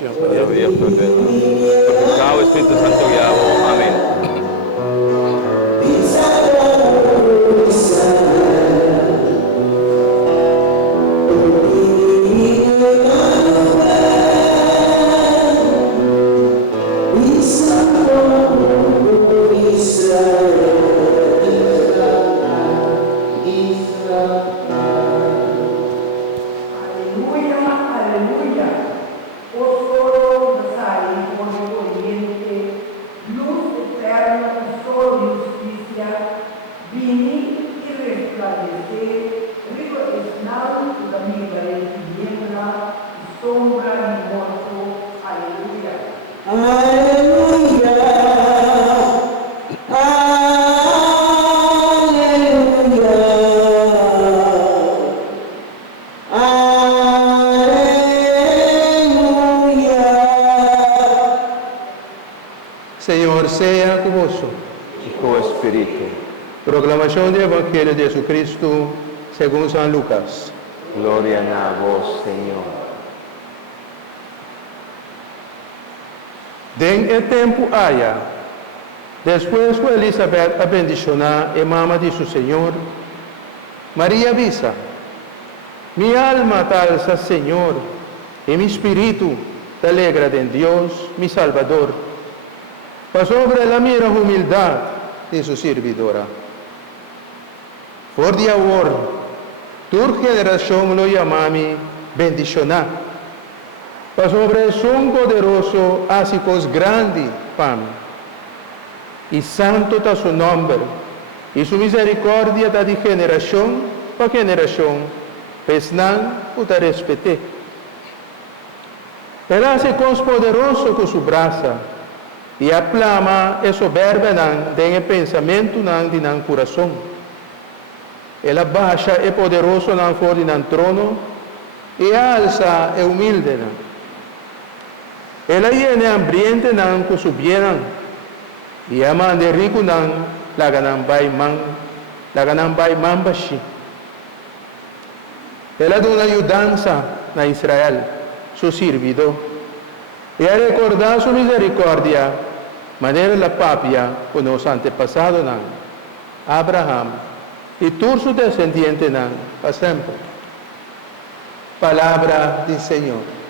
bendición. y la vida perpetua. Por tu cabo, Espíritu Santo, guiado. Amén. Señor sea con vos. Y con espíritu. Proclamación del Evangelio de Jesucristo según San Lucas. Gloria a vos, Señor. En el tiempo allá, después fue Elizabeth a bendicionar a mamá de su Señor. María avisa, mi alma te alza, Señor, y mi espíritu te alegra en Dios, mi Salvador. Pa sobre la mira humildad de su servidora. Por de ahora, tu generación lo llamami bendicionar. Pa sobre son poderoso hace cosas grandes para mí. Y santo está su nombre, y su misericordia está de generación para generación, pues nan te respeté. Él hace cosas poderosas con su braza, y aplama e soberba nan den el pensamento nan de nan corazón. Él abaixa e poderoso nan for de nan trono, y alza e humilde nan. Él llena hambriente nan con su bien, y ama de rico nan la ganan bay man bashi. Él ha dado una ayudanza na Israel, su servidor, y a recordar su misericordia, manera la papia con los antepasados nan, Abraham, y todos sus descendientes nan, para siempre. Palabra del Señor.